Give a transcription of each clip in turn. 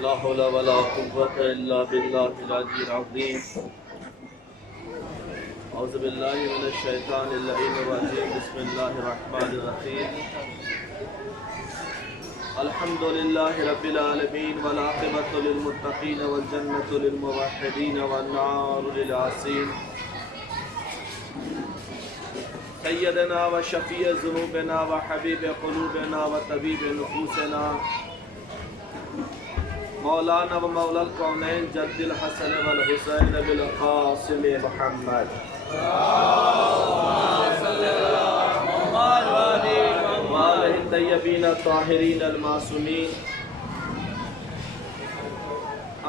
لا حول ولا قوة إلا بالله العلي العظيم. أعوذ بالله من الشيطان اللعين الرجيم. بسم الله الرحمن الرحيم. الحمد لله رب العالمين والعاقبة للمتقين والجنة للموحدين والنار للعاصين. سيدنا وشفيع ذنوبنا وحبيب قلوبنا وطبيب نفوسنا مولانا ومولا الكونين جد الحسن والحسين بالقاسم محمد وآله الطيبين الطاهرين المعصومين.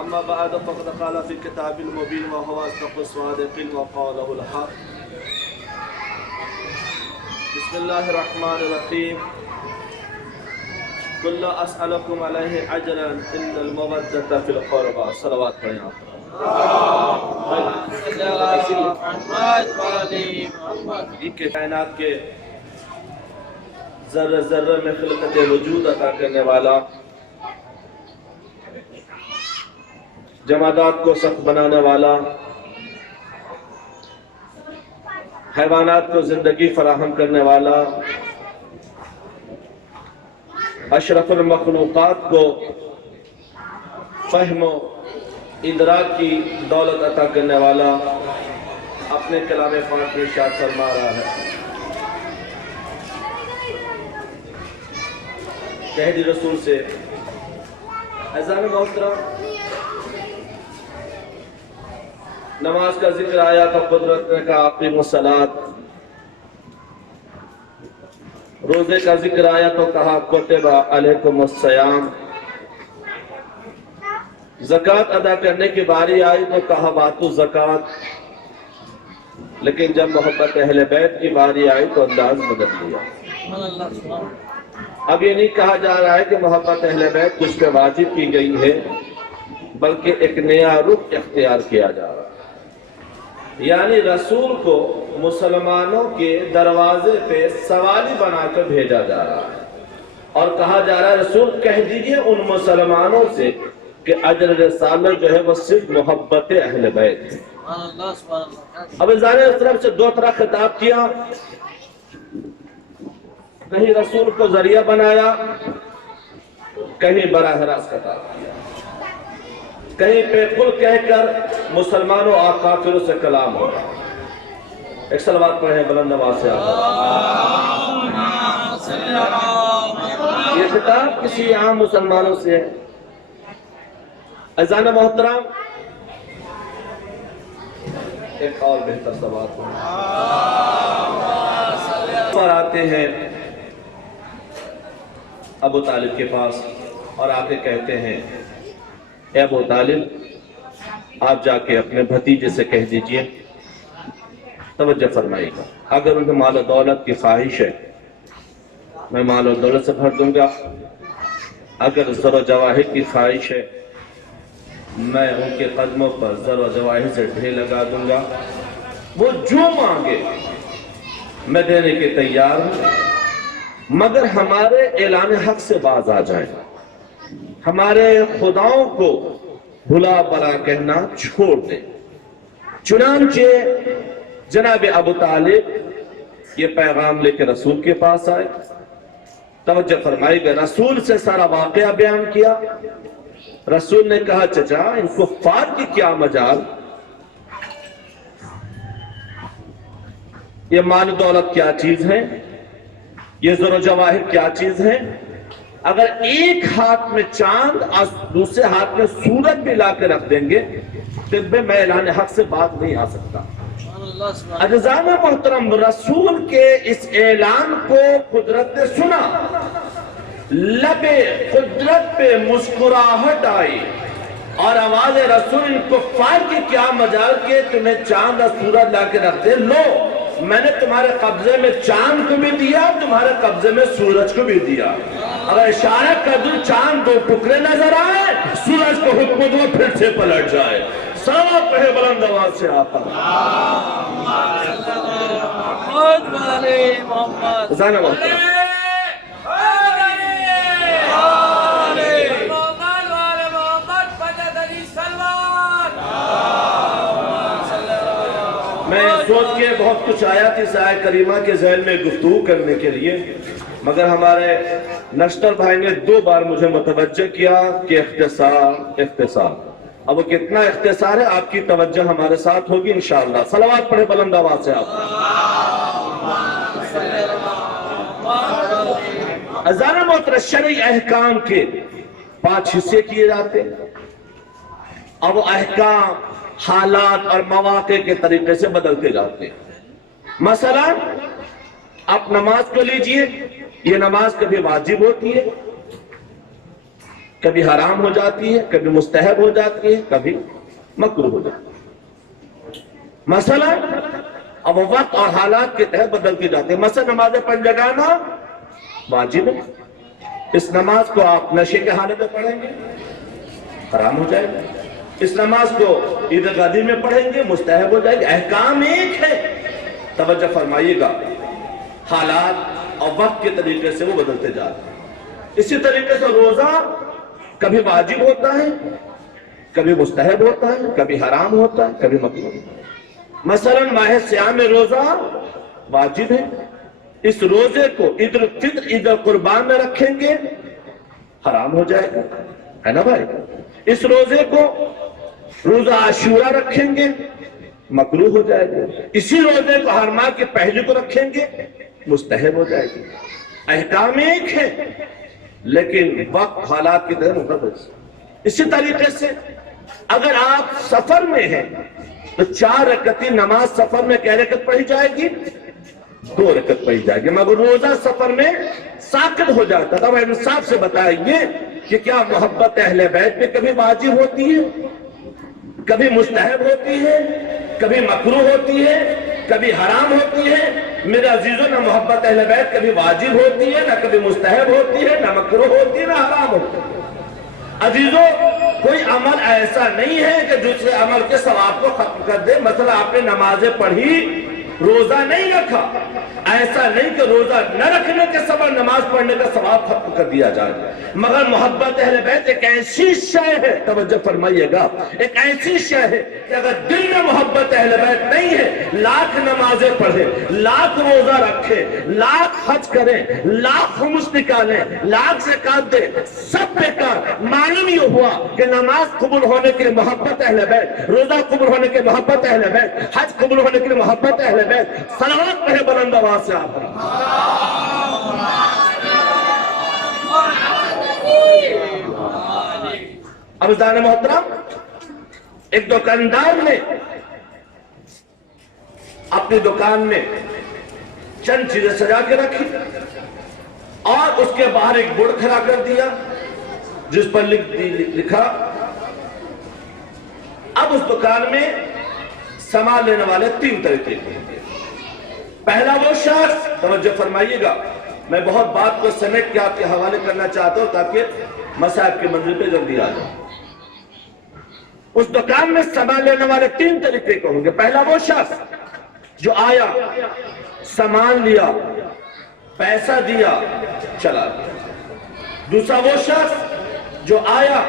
أما بعد فقد قال في كتاب المبين وهو أصدق الصادقين وقوله الحق. بسم الله الرحمن الرحيم. قل لا أسألكم عليه أجرا إلا المودة في القربى. صلوات پڑھیں آپ. یہ کائنات کے ذرہ ذرہ میں خلقت وجود عطا کرنے والا، جمادات کو سخت بنانے والا، حیوانات کو زندگی فراہم کرنے والا، اشرف المخلوقات کو فہم و ادراک کی دولت عطا کرنے والا اپنے کلام پاک میں ارشاد فرما رہا ہے. تحدی رسول سے عزیزان محترم، نماز کا ذکر آیا تو قدرت نے کہا اقیموا الصلاۃ، روزے کا ذکر آیا تو کہا کتب علیکم الصیام، زکوٰۃ ادا کرنے کی باری آئی تو کہا واتوا الزکوٰۃ. لیکن جب محبت اہل بیت کی باری آئی تو انداز بدل دیا. اب یہ نہیں کہا جا رہا ہے کہ محبت اہل بیت کچھ پہ واجب کی گئی ہے، بلکہ ایک نیا رخ اختیار کیا جا رہا ہے. یعنی رسول کو مسلمانوں کے دروازے پہ سوالی بنا کر بھیجا جا رہا ہے اور کہا جا رہا ہے رسول کہہ دیجئے ان مسلمانوں سے کہ اجر رسالت جو ہے وہ صرف محبت اہل بیت ہے. اب انسان اس طرف سے دو طرح خطاب کیا، کہیں رسول کو ذریعہ بنایا، کہیں براہ راست خطاب کیا، کہیں پہ قل کہہ کر مسلمانوں اور کافروں سے کلام ہوگا. ایک صلوات پڑھیں بلند آواز سے آقا. یہ خطاب کسی عام مسلمانوں سے ہے. عزیزان محترم، ایک اور بہتر سوال پر آتے ہیں ابو طالب کے پاس اور آ کے کہتے ہیں اے ابو طالب، آپ جا کے اپنے بھتیجے سے کہہ دیجئے، توجہ فرمائیے گا، اگر انہیں مال و دولت کی خواہش ہے میں مال و دولت سے بھر دوں گا، اگر زر و جواہر کی خواہش ہے میں ان کے قدموں پر زر و جواہر سے ڈھیر لگا دوں گا. وہ جو مانگے میں دینے کے تیار ہوں، مگر ہمارے اعلان حق سے باز آ جائیں، ہمارے خداؤں کو بھلا بلا کہنا چھوڑ دیں. چنانچہ جناب ابو طالب یہ پیغام لے کے رسول کے پاس آئے. توجہ فرمائی گا، رسول سے سارا واقعہ بیان کیا. رسول نے کہا چچا ان کفار کی کیا مجال، یہ مال دولت کیا چیز ہے، یہ زر و جواہر کیا چیز ہے، اگر ایک ہاتھ میں چاند اور دوسرے ہاتھ میں سورج بھی لا کے رکھ دیں گے طب میں اعلان حق سے بات نہیں آ سکتا. عزیزان محترم، رسول کے اس اعلان کو قدرت نے سنا، لبے قدرت پہ مسکراہٹ آئی اور آواز رسول ان کفار کی کیا مجال کہ تمہیں چاند اور سورج لا کے رکھ دے. لو میں نے تمہارے قبضے میں چاند کو بھی دیا، تمہارے قبضے میں سورج کو بھی دیا. اگر اشارہ کر دوں چاند دو ٹکڑے نظر آئے، سورج کو حکم دو پھر سے پلٹ جائے. سلام پہ بلند آواز سے آقا. زانہ محترم، کے بہت کچھ آیا تھی آیت کریمہ کے ذیل میں گفتگو کرنے کے لیے، مگر ہمارے نشتر بھائی نے 2 بار مجھے متوجہ کیا کہ اختصار. اب وہ کتنا اختصار ہے، آپ کی توجہ ہمارے ساتھ ہوگی انشاءاللہ. صلوات پڑھے بلند آواز سے آپ. عزیزان محترم، شرعی احکام کے 5 حصے کیے جاتے ہیں، اور وہ احکام حالات اور مواقع کے طریقے سے بدلتے جاتے ہیں. مثلا آپ نماز کو لیجئے، یہ نماز کبھی واجب ہوتی ہے، کبھی حرام ہو جاتی ہے، کبھی مستحب ہو جاتی ہے، کبھی مکروہ ہو جاتی ہے. مثلا اب وقت اور حالات کے تحت بدلتے جاتے ہیں. مثلا نماز 5 جگانا واجب ہے، اس نماز کو آپ نشے کے حالت میں پڑھیں گے حرام ہو جائے گا. اس نماز کو عید غدیر میں پڑھیں گے مستحب ہو جائے گا. احکام ایک ہے، توجہ فرمائیے گا، حالات اور وقت کے طریقے سے وہ بدلتے جاتے ہیں. اسی طریقے سے روزہ کبھی واجب ہوتا ہے، کبھی مستحب ہوتا ہے، کبھی حرام ہوتا ہے، کبھی مکروہ ہوتا ہے. مثلا ماہ سیام میں روزہ واجب ہے، اس روزے کو عید الفطر عید القربان میں رکھیں گے حرام ہو جائے گا، ہے نا بھائی. اس روزے کو روزہ عاشورہ رکھیں گے مکروہ ہو جائے گا. اسی روزے کو ہر ماہ کے پہلے کو رکھیں گے مستحب ہو جائے گی. احکام ایک ہے لیکن وقت حالات کی طرح مختلف. اسی طریقے سے اگر آپ سفر میں ہیں تو 4 رکعتی نماز سفر میں کیا رکعت پڑھی جائے گی؟ 2 رکعت پڑھی جائے گی. مگر روزہ سفر میں ساقط ہو جاتا تھا. وہ انصاف سے بتائیے کہ کیا محبت اہل بیت میں کبھی واجب ہوتی ہے، کبھی مستحب ہوتی ہے، کبھی مکروہ ہوتی ہے، کبھی حرام ہوتی ہے؟ میرے عزیزوں، نہ محبت اہل بیت کبھی واجب ہوتی ہے، نہ کبھی مستحب ہوتی ہے، نہ مکروہ ہوتی ہے، نہ حرام ہوتی ہے. عزیزوں، کوئی عمل ایسا نہیں ہے کہ دوسرے عمل کے ثواب کو ختم کر دے. مثلا آپ نے نمازیں پڑھی، روزہ نہیں رکھا، ایسا نہیں کہ روزہ نہ رکھنے کے سبب نماز پڑھنے کا ثواب ختم کر دیا جائے. مگر محبت اہل بیت ایک ایسی شے ہے، توجہ فرمائیے گا، ایک ایسی شے ہے کہ اگر دل میں محبت اہل بیت نہیں ہے، لاکھ نمازیں پڑھے، لاکھ روزہ رکھے، لاکھ حج کریں، لاکھ خمس نکالیں، لاکھ زکات دے، سب بیکار. معلوم یہ ہوا کہ نماز قبول ہونے کے لیے محبت اہل بیت، روزہ قبول ہونے کے محبت اہل بیت، حج قبول ہونے کے لیے محبت اہل بیت. صلوات پڑھے بلند آواز سے آپ. اب عزیزان محترم، ایک دکاندار نے اپنی دکان میں چند چیزیں سجا کے رکھی اور اس کے باہر ایک بورڈ کھڑا کر دیا جس پر لکھا. اب اس دکان میں سامان لینے والے 3 طریقے ہیں. پہلا وہ شخص، توجہ فرمائیے گا، میں بہت بات کو سمیٹ کے آپ کے حوالے کرنا چاہتا ہوں تاکہ مسائل کی منزل پہ جلدی آ جائے. اس دکان میں سامان لینے والے 3 طریقے کے ہوں گے. پہلا وہ شخص جو آیا، سامان لیا، پیسہ دیا، چلا گیا. دوسرا وہ شخص جو آیا،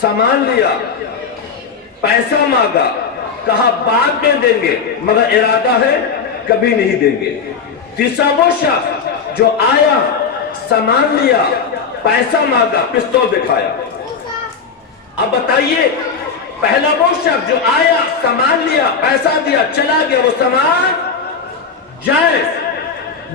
سامان لیا، پیسہ مانگا، کہا بعد میں دیں گے، مگر ارادہ ہے کبھی نہیں دیں گے. تیسرا وہ شخص جو آیا، سامان لیا، پیسہ مانگا، پستول دکھایا. اب بتائیے، پہلا وہ شخص جو آیا، سامان لیا، پیسہ دیا، چلا گیا، وہ سامان جائز.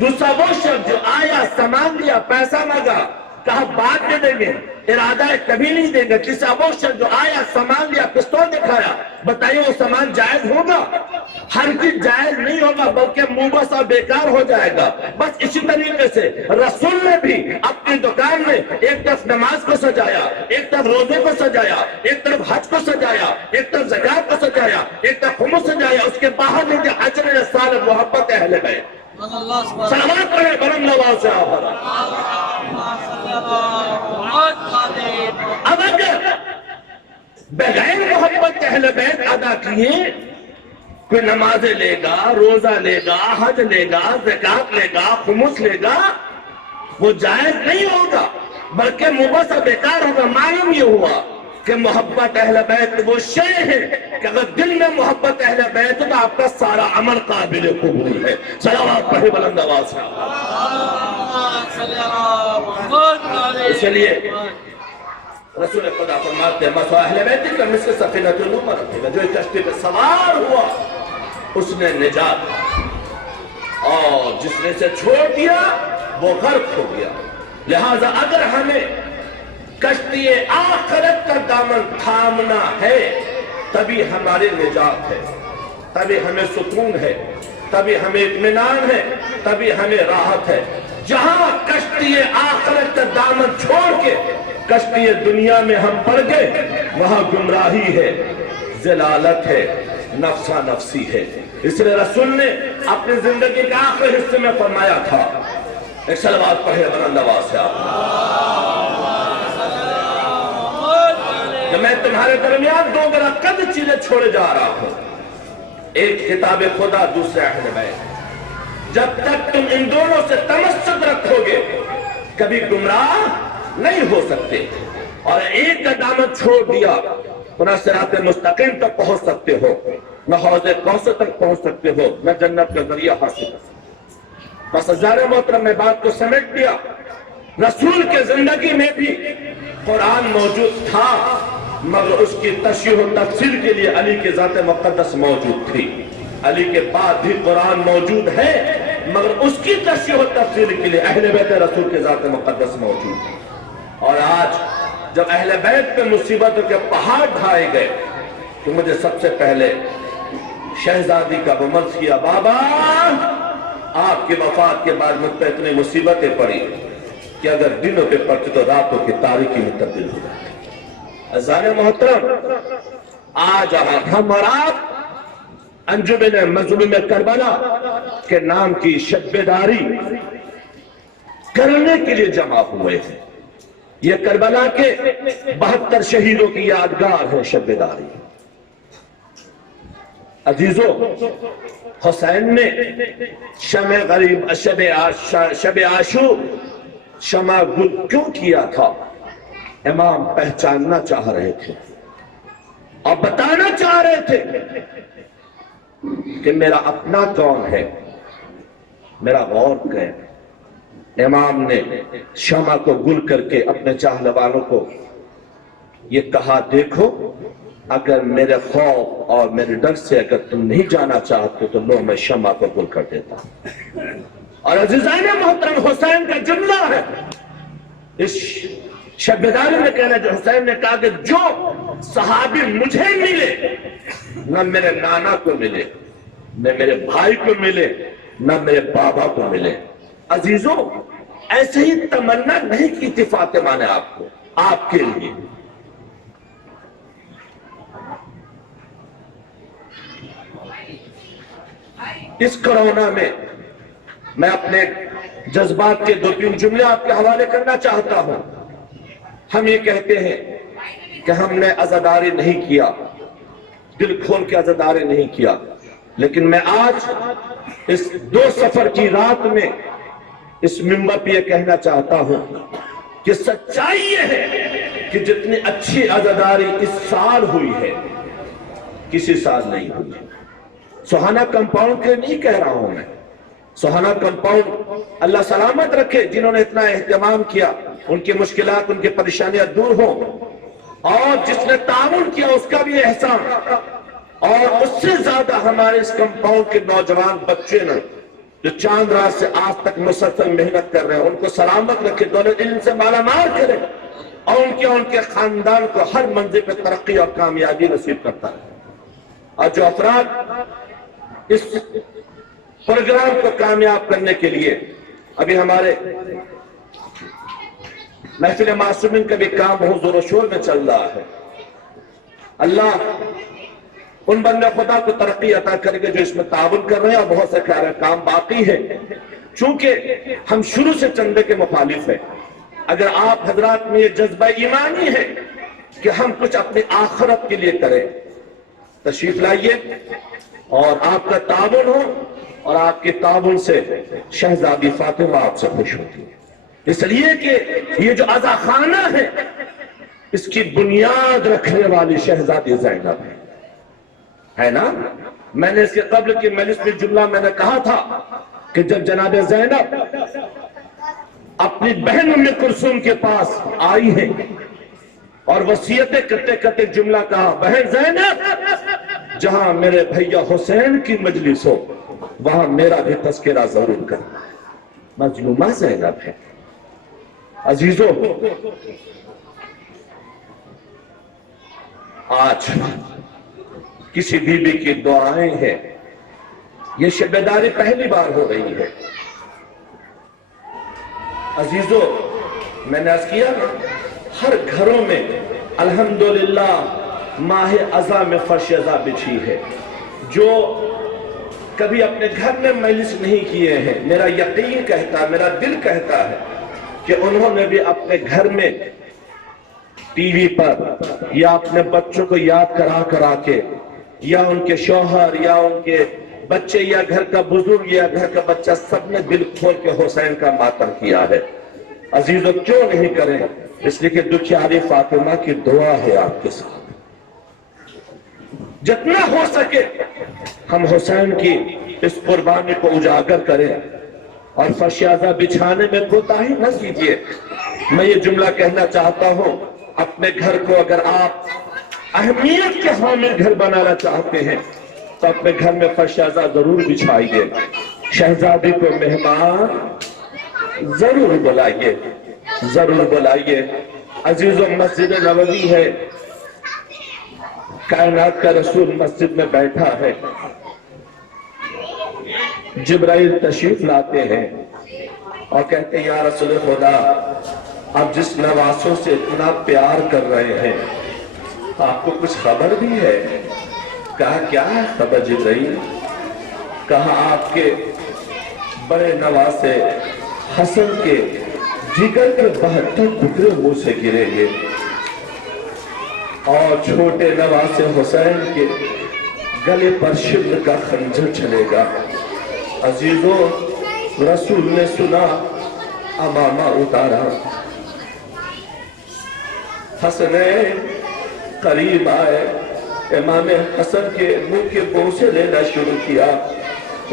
دوسرا وہ شخص جو آیا، سامان لیا، پیسہ مانگا، کہا بعد میں دیں گے، ارادہ ہے کبھی نہیں دیں گے. تیسرا وہ شخص جو آیا، سامان لیا، پستول دکھایا. بتائیے وہ سامان جائز ہوگا؟ ہرگز جائز نہیں ہوگا، بلکہ مباح اور بیکار ہو جائے گا. بس اسی طریقے سے رسول نے بھی اپنی دکان میں ایک طرف نماز کو سجایا، ایک طرف روزے کو سجایا، ایک طرف حج کو سجایا، ایک طرف زکات کو سجایا، ایک طرف خمس سجایا. اس کے باہر نے جو اجر سال محبت اہل بیت. صلوات پڑھے بلند آواز سے آپ. اب اگر بغیر محبت اہل بیت ادا کیے کوئی نمازیں لے گا، روزہ لے گا، حج لے گا، زکات لے گا، خمس لے گا، وہ جائز نہیں ہوگا بلکہ مباح بیکار ہوگا. معلوم یہ ہوا کہ محبت اہل بیت وہ شے ہے کہ اگر دل میں محبت اہل بیت تو آپ کا سارا عمل قابل قبول ہے. صلوات پڑھے بلند آواز سے. اس لیے رسول خدا فرماتے ہیں مثل اہل بیت کا مثل سفینۃ نوح، جو کشتی پہ سوار ہوا اس نے نجات، اور جس نے اسے چھوڑ دیا وہ غرق ہو گیا. لہذا اگر ہمیں کشتی آخرت کا دامن تھامنا ہے تبھی ہماری نجات ہے، تبھی ہمیں سکون ہے، تبھی ہمیں اطمینان ہے، تبھی ہمیں راحت ہے. جہاں کشتی آخرت کا دامن چھوڑ کے کشتی دنیا میں ہم پڑ گئے وہاں گمراہی ہے، ضلالت ہے، نفسا نفسی ہے. اس لیے رسول نے اپنی زندگی کے آخری حصے میں فرمایا تھا، ایک صلوات پڑھے بلند آواز سے آپ، کہ میں تمہارے درمیان دو برکت چیزیں چھوڑے جا رہا ہوں، ایک کتاب خدا، دوسرے اہل بیت. جب تک تم ان دونوں سے تمسک رکھو گے کبھی گمراہ نہیں ہو سکتے. اور ایک کا دامن چھوڑ دیا تو نہ صراط مستقیم تک پہنچ سکتے ہو، نہ حوض کوثر تک پہنچ سکتے ہو، نہ جنت کا ذریعہ حاصل کر سکتے ہو. بس عزیزان محترم میں بات کو سمیٹ دیا. رسول کے زندگی میں بھی قرآن موجود تھا مگر اس کی تشریح و تفسیر کے لیے علی کی ذات مقدس موجود تھی. علی کے بعد بھی قرآن موجود ہے مگر اس کی تشریح و تفسیر کے لیے اہل بیت رسول کی ذات مقدس موجود ہے. اور آج جب اہل بیت پہ مصیبتوں کے پہاڑ ڈھائے گئے تو مجھے سب سے پہلے شہزادی کا بمرض کیا، بابا آپ کی وفات کے بعد مجھ پہ اتنی مصیبتیں پڑی کہ اگر دنوں پہ پڑتی تو راتوں کی تاریکی میں تبدیل ہو جاتی. عزیزان محترم، آج ہم اور آپ انجمن مظلوم کربلا کے نام کی شب بیداری کرنے کے لیے جمع ہوئے ہیں. یہ کربلا کے 72 شہیدوں کی یادگار ہے شب بیداری. عزیزو، حسین نے شمع غریب شب عاشور شمع گل کیوں کیا تھا؟ امام پہچاننا چاہ رہے تھے اور بتانا چاہ رہے تھے کہ میرا اپنا کون ہے، میرا غور کریں. امام نے شمع کو گل کر کے اپنے چاہنے والوں کو یہ کہا، دیکھو اگر میرے خوف اور میرے ڈر سے اگر تم نہیں جانا چاہتے تو لو میں شمع کو گل کر دیتا. اور عزیزان محترم، حسین کا جملہ ہے اس شب بیداری میں کہنا، جو حسین نے کہا کہ جو صحابی مجھے ملے نہ میرے نانا کو ملے، نہ میرے بھائی کو ملے، نہ میرے بابا کو ملے. عزیزوں، ایسے ہی تمنا نہیں کی تھی فاطمہ نے آپ کو، آپ کے لیے. اس کرونا میں اپنے جذبات کے 2-3 جملے آپ کے حوالے کرنا چاہتا ہوں. ہم یہ کہتے ہیں کہ ہم نے عزاداری نہیں کیا، دل کھول کے عزاداری نہیں کیا، لیکن میں آج اس 2 سفر کی رات میں اس منبر پہ یہ کہنا چاہتا ہوں کہ سچائی یہ ہے کہ جتنی اچھی عزاداری اس سال ہوئی ہے کسی سال نہیں ہوئی. سوہانا کمپاؤنڈ کے نہیں کہہ رہا ہوں میں، سوہانا کمپاؤنڈ اللہ سلامت رکھے جنہوں نے اتنا اہتمام کیا، ان کی مشکلات ان کی پریشانیاں دور ہوں، اور جس نے تعاون کیا اس کا بھی احسان. اور اس سے زیادہ ہمارے اس کمپاؤنڈ کے نوجوان بچے نے جو چاند رات سے آج تک مسلسل محنت کر رہے ہیں، ان کو سلامت رکھے، دولت علم سے مالا مال کرے، اور ان کے خاندان کو ہر منزل پہ ترقی اور کامیابی نصیب کرتا ہے. اور جو افراد اس پروگرام کو کامیاب کرنے کے لیے، ابھی ہمارے محفل معصومین کا بھی کام بہت زور و شور میں چل رہا ہے. اللہ ان بندے خدا کو ترقی عطا کرے گے جو اس میں تعاون کر رہے ہیں، اور بہت سے کام باقی ہے. چونکہ ہم شروع سے چندے کے مخالف ہیں. اگر آپ حضرات میں یہ جذبہ ایمانی ہے کہ ہم کچھ اپنی آخرت کے لیے کریں، تشریف لائیے اور آپ کا تعاون ہو، اور آپ کے تعاون سے شہزادی فاطمہ آپ سے خوش ہوتی ہے. اس لیے کہ یہ جو عزا خانہ ہے اس کی بنیاد رکھنے والی شہزادی زینب ہے نا؟ میں نے اس کے قبل کی مجلس میں جملہ میں نے کہا تھا کہ جب جناب زینب اپنی بہن ام کلثوم کے پاس آئی ہے اور وصیتیں کرتے کرتے جملہ کہا، بہن زینب جہاں میرے بھیا حسین کی مجلس ہو وہاں میرا بھی تذکرہ ضرور کرنا۔ مظلومہ زینب ہے۔ عزیزو، آج کسی بی بی کی دعائیں ہیں، یہ شب بیداری پہلی بار ہو رہی ہے۔ عزیزو، میں نے عرض کیا نا، ہر گھروں میں الحمدللہ ماہ اذا میں فرش اذا بچھی ہے۔ جو کبھی اپنے گھر میں مجلس نہیں کیے ہیں، میرا یقین کہتا، میرا دل کہتا ہے کہ انہوں نے بھی اپنے گھر میں ٹی وی پر یا اپنے بچوں کو یاد کرا کے یا ان کے شوہر یا ان کے بچے یا گھر کا بزرگ یا گھر کا بچہ سب نے دل کھول کے حسین کا ماتم کیا ہے۔ عزیزو، کیوں نہیں کریں؟ اس لیے کہ دکھیاری فاطمہ کی دعا ہے آپ کے ساتھ۔ جتنا ہو سکے ہم حسین کی اس قربانی کو اجاگر کریں اور فرش اذا بچھانے میں کوتاہی نہ کیجیے۔ میں یہ جملہ کہنا چاہتا ہوں، اپنے گھر کو اگر آپ اہمیت کے حامل گھر بنانا چاہتے ہیں تو اپنے گھر میں فرش اذا ضرور بچھائیے، شہزادی کو مہمان ضرور بلائیے، ضرور بلائیے۔ عزیزو، مسجد نبوی ہے، کائنات کا رسول مسجد میں بیٹھا ہے، جبرائیل تشریف لاتے ہیں اور کہتے ہیں یا رسول خدا، آپ جس نواسوں سے اتنا پیار کر رہے ہیں آپ کو کچھ خبر بھی ہے؟ کہا کیا ہے خبر جبرائیل؟ کہا آپ کے بڑے نواسے حسن کے جگر کے 72 ٹکڑے منہ سے گریں گے اور چھوٹے نواسے حسین کے گلے پر شبر کا خنجر چلے گا۔ عزیزو، رسول نے سنا، امامہ اتارا، حسنین قریب آئے، امام حسن کے منہ کے بوسے لینا شروع کیا۔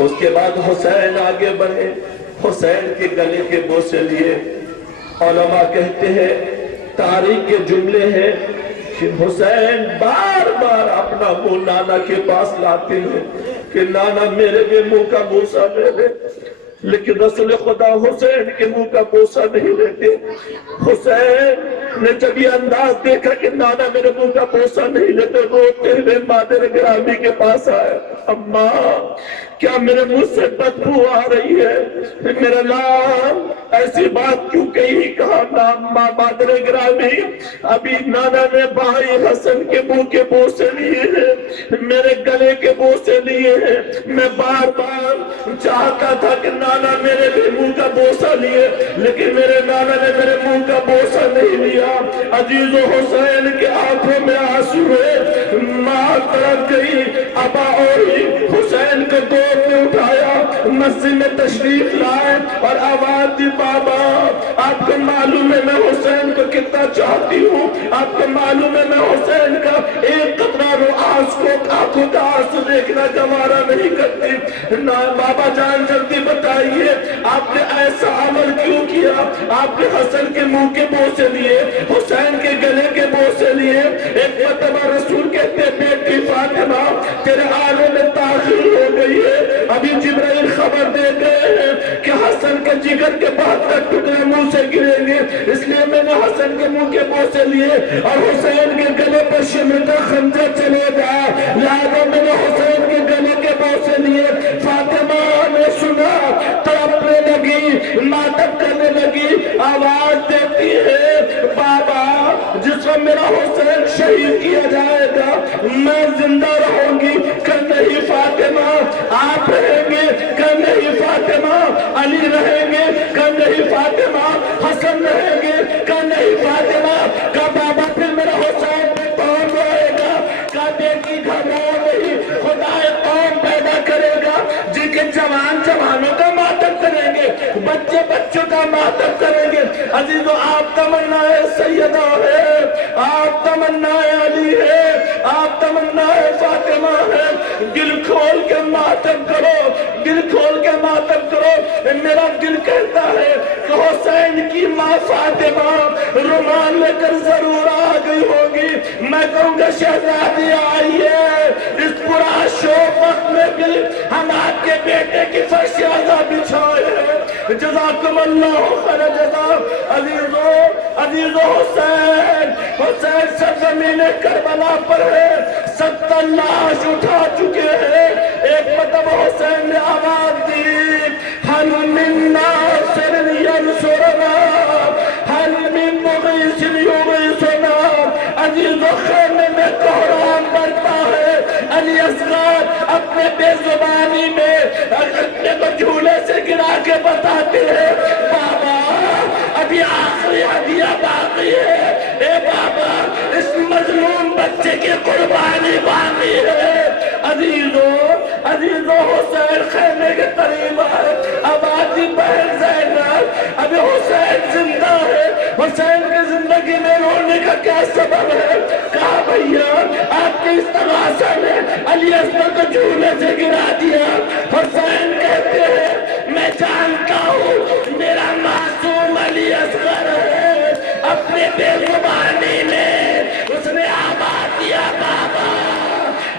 اس کے بعد حسین آگے بڑھے، حسین کے گلے کے بوسے لیے۔ علماء کہتے ہیں، تاریخ کے جملے ہیں کہ حسین بار بار اپنا منہ نانا کے پاس لاتے ہیں کہ نانا میرے بھی منہ کا بوسہ لے لے، لیکن رسول خدا حسین کے منہ کا بوسہ نہیں لیتے۔ حسین نے جب یہ انداز دیکھا کہ نانا میرے منہ کا بوسہ نہیں لیتے، روتے ہوئے مادر گرامی کے پاس آئے، اماں کیا میرے منہ سے بدبو آ رہی ہے؟ میرا لال ایسی بات کیوں کہی؟ کہا مادر گرامی، ابھی نانا نے بھائی حسن کے منہ کے بوسے لیے ہیں، میرے گلے کے بوسے لیے ہیں، میں بار بار چاہتا تھا کہ نانا میرے بھی منہ کا بوسہ لیے، لیکن میرے نانا نے میرے منہ کا بوسہ نہیں لیا۔ عزیزو، حسین کے آنکھوں میں آنسو ہے، ماں تڑپ گئی، ابا اوری حسین کو گود میں اٹھایا، مسجد میں تشریف لائے اور آواز دی، بابا آپ کو معلوم ہے میں حسین کو کتنا چاہتی ہوں، آپ کو معلوم ہے میں حسین کا ایک قطرہ رو آنکھوں کا آنسو دیکھنا گوارا نہیں کرتی۔ بابا جان جلدی بتائیے آپ نے ایسا عمل کیوں کیا؟ آپ نے حسن کے منہ کے بوسے لیے، حسین کے گلے کے بوسے لیے۔ ایک مرتبہ رسول کہتے ہیں، بیٹی فاطمہ تیرے آنے میں تاخیر ہو گئی ہے، ابھی جبرائیل خبر دے گئے ہیں کہ حسن کے جگر کے 72 ٹکڑے منہ سے گریں گے، اس لیے میں نے حسن کے منہ کے بوسے لیے اور حسین کے گلے پر شمر کا خنجر چلے گا، لہذا میں نے حسین کے گلے کے بوسے لیے۔ فاطمہ نے سنا، تڑپنے لگی، ماتم کرنے لگی، آواز دیتی ہے، بابا جس وقت میرا حسین شہید کیا جائے گا میں زندہ رہوں گی، کہ نہیں فاطمہ آپ رہیں گے، کہ نہیں فاطمہ علی رہیں گے، کہ نہیں فاطمہ حسن رہیں گے، کہ نہیں فاطمہ کا بابا پھر میرا حسین کون رہے گا؟ کہ بیٹی گھبراؤ نہیں، خدا ایک قوم پیدا کرے گا جن کے جوان جوانوں کا ماتم کریں گے، بچے بچوں کا ماتم کریں گے۔ عزیزو، آپ کا مرنا ہے سیدہ ہے، آپ تمنا علی ہے، آپ تمنا فاطمہ ہے، دل کھول کے ماتم کرو، دل کھول کے ماتم کرو۔ میرا دل کہتا ہے کہ حسین کی ماں فاطمہ رومال لے کر ضرور آ گئی ہوگی۔ میں کہوں گا شہزادی آئیے، اس پورا شوق وقت میں بھی ہم آپ کے بیٹے کی فرشیازہ بچھائے ہیں۔ جزاکم اللہ خیر جزا۔ عزیزو حسین، حسین سرزمین کربلا پر ہے، 70 لاش اٹھا چکے ہیں۔ ایک مطلب حسین نے آواز دی، حل من ناصر ینصرنا، حل من مغیث یغیثنا۔ عزیزو خیمے میں کوہرام بڑھتا ہے، علی اصغر اپنے بے زبانی میں اپنے کو جھولے سے گرا کے بتاتے ہیں، بابا ابھی آخری ہدیہ باقی ہے، اے بابا اس مظلوم بچے کی قربانی باقی ہے۔ عزیزو حسین خیمے کے قریب ہے، اب آجی بہن زینب، ابھی حسین زندہ ہے۔ حسین کی زندگی میں رونے کا کیا سبب ہے؟ کہا بھیا آپ کی استغاثہ نے علی اصغر کو جھولے سے گرا دیا۔ حسین کہتے ہیں میں جانتا ہوں میرا معصوم علی اصغر ہے، اپنے بے زبانی میں اس نے آباد دیا، بابا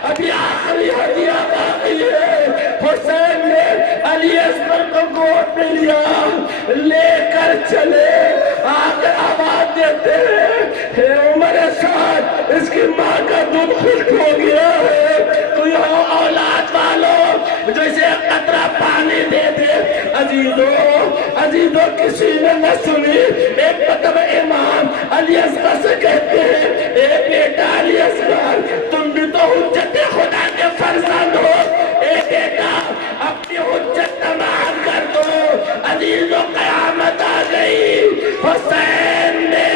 ابھی آخری ہدیہ باقی ہے۔ حسین نے علی اصغر کو گود میں لیا، لے کر چلے آگے آواز دیتے ہیں، اے عمر سعد اس کی ماں کا دودھ خشک ہو گیا ہے، تو یہاں اولاد والوں جو اسے قطرہ پانی دے دے۔ عزیزو کسی نے نہ سنی۔ ایک مطلب امام علی اصغر سے کہتے ہیں، اے بیٹا علی اصغر تم بھی تو حجت خدا کے فرزند ہو، اے بیٹا اپنی حجت تمام کر دو۔ عزیزو قیامت آ گئی، حسین نے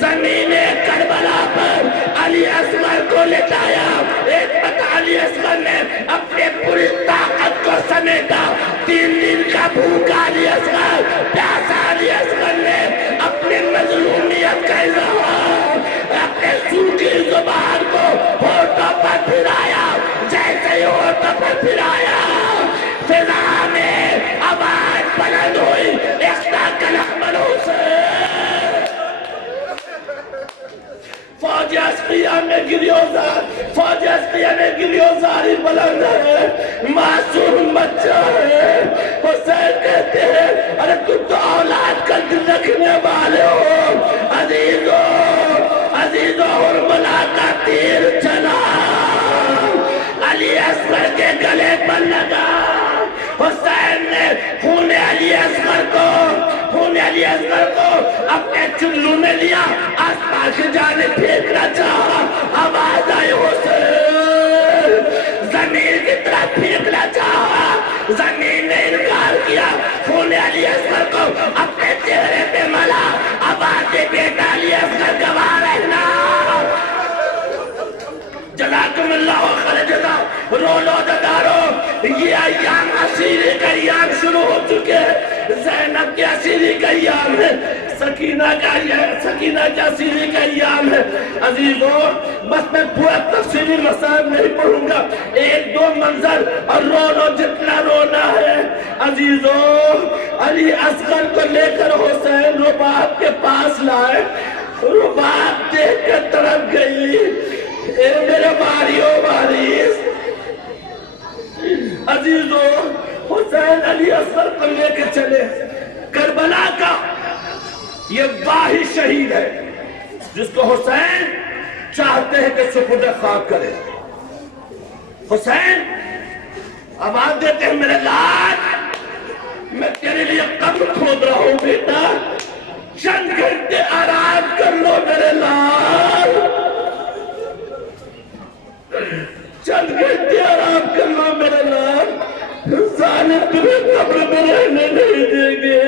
زمین کربلا پر علی اصغر کو لٹایا۔ ایک پتہ علی اصغر نے اپنے پوری طاقت کو سمیٹا، 3 دن کا بھوکا علی اصغر، پیاسا علی اصغر نے اپنی مظلومیت کا اظہار اپنے سوکھی زبان کو ہونٹوں پر پھرایا، جیسے ہی ہونٹوں پر پھرایا فضا میں آواز بلند ہوئی، اختاق الاحمد حسین۔ فوج اسقیہ میں گریوزار، فوج اسقیہ میں گریوزاری بلند ہے، معصوم بچہ ہے۔ حسین کہتے ہیں ارے تم تو اولاد کا دل رکھنے والے ہو۔ عزیزو حرملہ کا تیر چلا، علی اصغر کے گلے پر لگا۔ حسین نے خون علی اصغر کو اپنے چلو میں لیا، آسمان کی جانب پھینکنا چاہا، آواز آئی حسین، زمین کی طرف پھینکنا چاہا، زمین نے انکار کیا۔ خون علی اصغر کو اپنے چہرے پہ ملا، آواز دے بیٹا علی اصغر گواہ رہنا۔ جزاکم اللہ خیر جزا۔ رولو ددارو، یہ ایام اسیری کا ایام شروع ہو چکے ہیں، زینب کی اسیری کا ایام ہے، سکینہ کی اسیری کا ایام ہے۔ عزیزو بس میں پورا تفصیلی مسائل نہیں پڑھوں گا، 1-2 منظر اور رولو جتنا رونا ہے۔ عزیزو علی اصغر کو لے کر حسین رباب کے پاس لائے، رباب دیکھ کر تڑپ گئی، اے میرے باریوں باریس۔ عزیزو حسین علی اصغر کو لے کے چلے، کربلا کا یہ واحد شہید ہے جس کو حسین چاہتے ہیں کہ سپرد خاک کرے۔ حسین آواز دیتے ہیں میرے لال، میں تیرے لیے قبر کھود رہا ہوں بیٹا، چند گھنٹے آرام کر لو میرے لال، چند گھنٹے آرام کر لو میرے لال، ظالم تمہیں قبر میں رہنے نہیں دیں گے۔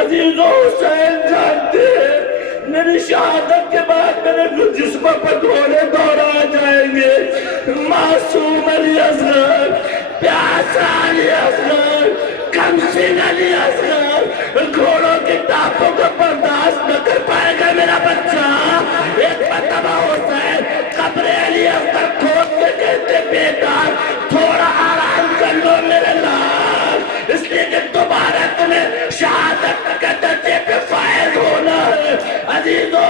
عزیزو حسین جانتے ہیں میری شہادت کے بعد میرے جسم پر گھوڑے دوڑا جائیں گے، معصوم علی اصغر، پیاسا علی اصغر، کمسن علی اصغر گھوڑوں کی ٹاپوں کو برداشت نہ کر پائے گا میرا بچہ۔ ایک مرتبہ حسین قبر علی اکبر کھود کے کہتے بیٹا تھوڑا آرام کر لو میرے لال، اس لیے کہ دوبارہ تمہیں شہادت کے درجے پہ فائز ہونا ہے۔ عزیزو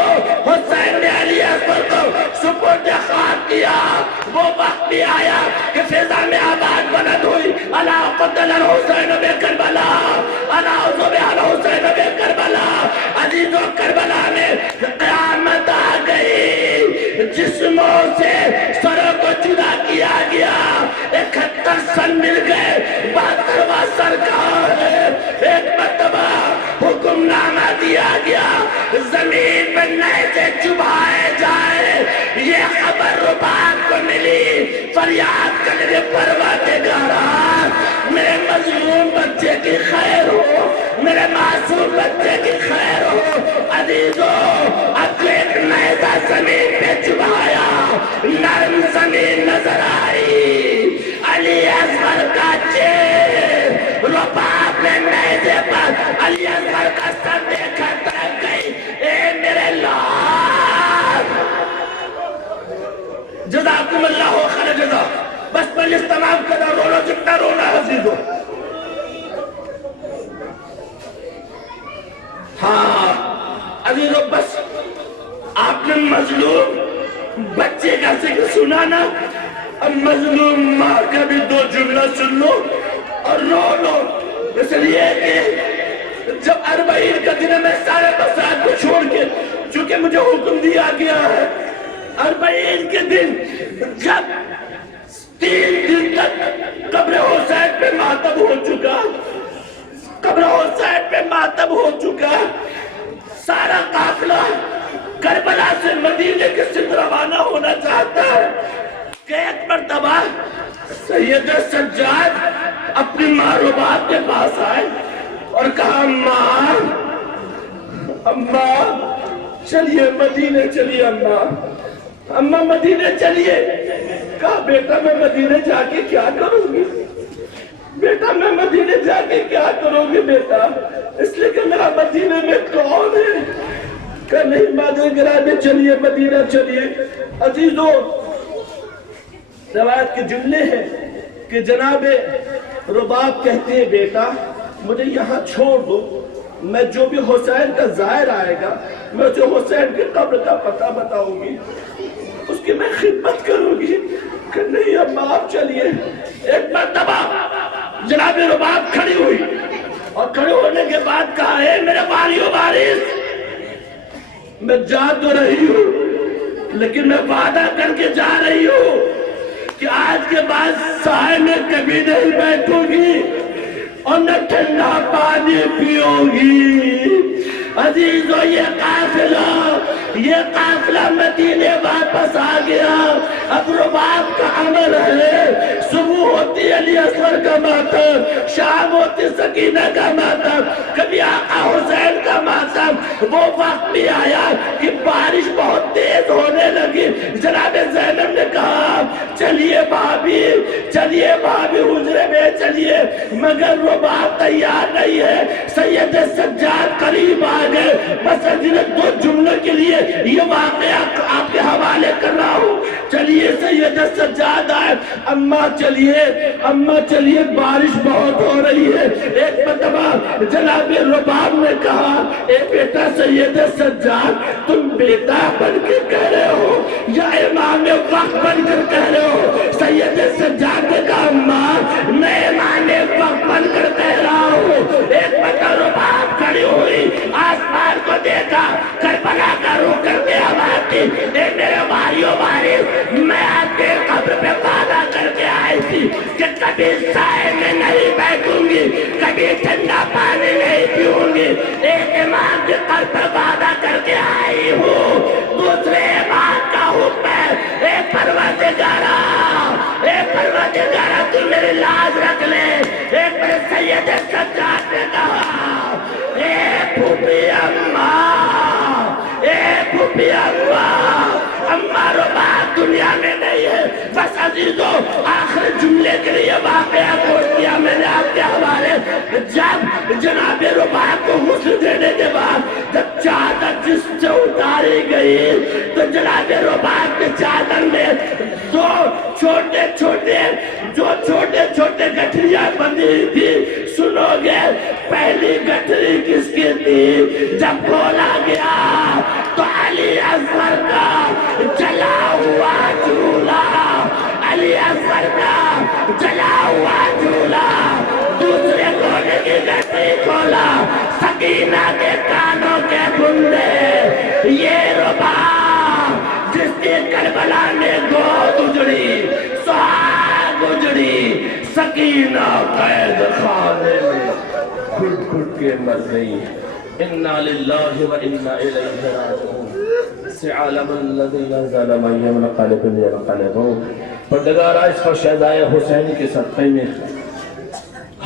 حسین نے علی اکبر کو سپرد خاک کیا، وہ وقت بھی آیا کہ فضا میں آباد بلند ہوئی الا قتل الحسین بے کربلا، الا ذبح الحسین بے کربلا۔ عزیزو کربلا میں قیامت آ گئی، جسموں سے سروں کو جدا کیا گیا، 71 سر مل گئے، 72واں سر کہاں ہے؟ ایک مرتبہ حکم نامہ دیا گیا زمین میں نیزے چبھائے جائے، یہ خبر رباط کو ملی، فریاد کرنے پروردگارا میرے مظلوم بچے کی خیر ہو، میرے معصوم بچے کی خیر ہو۔ عزیزو اب تو ایک نیزہ زمین پہ چبھایا، نرم زمین نظر آئی، علی اصغر کا چیر رباط میں نیزے پر علی اصغر کا سر دیکھا ترک گئی، اے میرے لال جزاکم اللہ خیر جزا۔ بس مجلس تمام کرنا، رونا جتنا رونا ہے عزیزو۔ ہاں عزیزو بس آپ نے مظلوم بچے کا ذکر سنا نا، اب مظلوم ماں کا بھی دو جملہ سن لو اور رو لو، اس لیے کہ جب 40 کا دن ہے میں سارے مسائل کو چھوڑ کے، چونکہ مجھے حکم دیا گیا ہے 40 کے دن جب 3 دن تک قبر حسین پہ ماتم ہو چکا، قبر حسین پہ ماتم ہو چکا، سارا قافلہ کربلا سے مدینے کے سمت روانہ ہونا چاہتا ہے کہ ایک مرتبہ سید سجاد اپنی ماں رباط کے پاس آئے اور کہا ماں، اماں چلیے مدینے چلیے، اماں مدینے چلیے۔ کہا بیٹا میں مدینے جا کے کیا کروں گی بیٹا، میں مدینے جا کے کیا کروں گی بیٹا، اس لیے کہ میرا مدینے میں کون ہے؟ کہ نہیں مادر گرامی چلیے مدینہ چلیے۔ عزیزو روایت کے جملے ہیں کہ جناب رباط کہتے ہیں بیٹا مجھے یہاں چھوڑ دو، میں جو بھی حسین کا زائر آئے گا میں اسے حسین کی قبر کا پتہ بتاؤں گی، اس کی میں خدمت کروں گی۔ کہ نہیں اماں آپ چلیے۔ ایک مرتبہ جناب رباط کھڑی ہوئی اور کھڑے ہونے کے بعد کہا اے میرے واریو وارث، میں جا تو رہی ہوں لیکن میں وعدہ کر کے جا رہی ہوں کہ آج کے بعد سائے میں کبھی نہیں بیٹھوں گی اور نہ ٹھنڈا پانی پیوں گی۔ عزیزو یہ قافلہ مدینے واپس آ گیا۔ اب رباط کا عمل ہے، صبح ہوتی علی اصغر کا ماتم، شام ہوتی سکینہ کا ماتم، کبھی آقا حسین کا ماتم۔ وہ وقت بھی آیا کہ بارش بہت تیز ہونے لگی، جناب زینب نے کہا چلیے بھابی حجرے میں چلیے، مگر رباط تیار نہیں ہے۔ سید سجاد قریب آ گئے، بس صرف 2 جملوں کے لیے یہ واقعہ آپ کے حوالے کر رہا ہوں۔ چلیے سید سجاد آئے، اماں چلیے بارش بہت ہو رہی ہے۔ ایک مرتبہ جناب رباط نے کہا اے بیٹا سید سجاد تم بیٹا بن کے کہہ رہے ہو یا امام وقت بن کر کہہ رہے ہو؟ سید سجاد نے کہا اماں میں امام وقت بن کر کہہ رہا ہوں۔ ایک مرتبہ رباط کھڑی ہوئی، آسمان کو دیکھا، کربلا کا رخ کر کے آواز دی اے میرے واریو وارث، میں آپ کے قبر پہ وعدہ کر کے آئی تھی کہ کبھی سائے میں نہیں بیٹھوں گی، کبھی ٹھنڈا پانی نہیں پیوں گی۔ ایک امام کے قبر پہ وعدہ کر کے آئی ہوں، دوسرے امام کا حکم ہے اے پروردگارا تو میری لاز رکھ لے۔ ایک میرے سید سجاد نے کہا اے پھوپھی اماں رباط دنیا میں نہیں ہے۔ بس عزیزو آخر جملے کے لیے واقعہ گوش کیا میں نے آپ کے حوالے۔ جب جناب رباط کو غسل دینے کے بعد جب چادر جس سے اتاری گئی گئی تو جناب رباب کے چادر میں دو چھوٹے چھوٹے گٹھریاں بندی تھی. سنو گے پہلی گٹھری کس کی تھی؟ جب کھولا گیا تو علی اصغر کا جلا ہوا جھولا، علی اصغر کا جلا ہوا جھولا. دوسرے کونے کی گٹھری کھولا، سکینہ کے کانوں کے بندے. یہ رباب جس کی کربلا میں گود اجڑی، سہاگ اجڑی، سکینہ قید خانے میں گھٹ گھٹ کے مر گئی. انا للہ و انا الیہ راجعون. سعالم الذین ظلم ینقلب ینقلبون. پروردگارا اس پر شہدائے حسین کے صدقے میں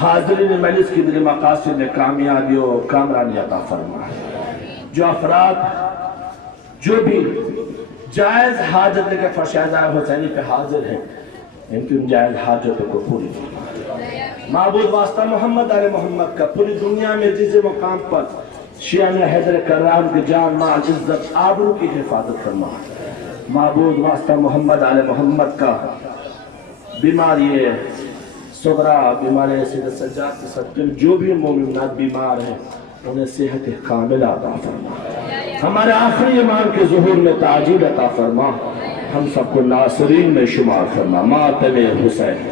حاضرین مجلس کی دل مقاصد میں کامیابی و کامرانی عطا فرما. جو افراد جو بھی جائز حاجت لے کے فرشہدائے حسینی پہ حاضر ہیں، ان کی جائز حاجتوں کو پوری فرما. معبود واسطہ محمد آل محمد کا پوری دنیا میں جس مقام پر شیعہ نے حیدر کرام کی جان مال عزت آبرو کی حفاظت فرما. معبود واسطہ محمد آل محمد کا بیماری صغرا، بیماری سید سجاد کے صدقے جو بھی مومنات بیمار ہیں انہیں صحت کاملہ عطا فرما. ہمارے آخری ایمان کے ظہور میں تعجیل عطا فرما. ہم سب کو ناصرین میں شمار فرما. ماتم حسین.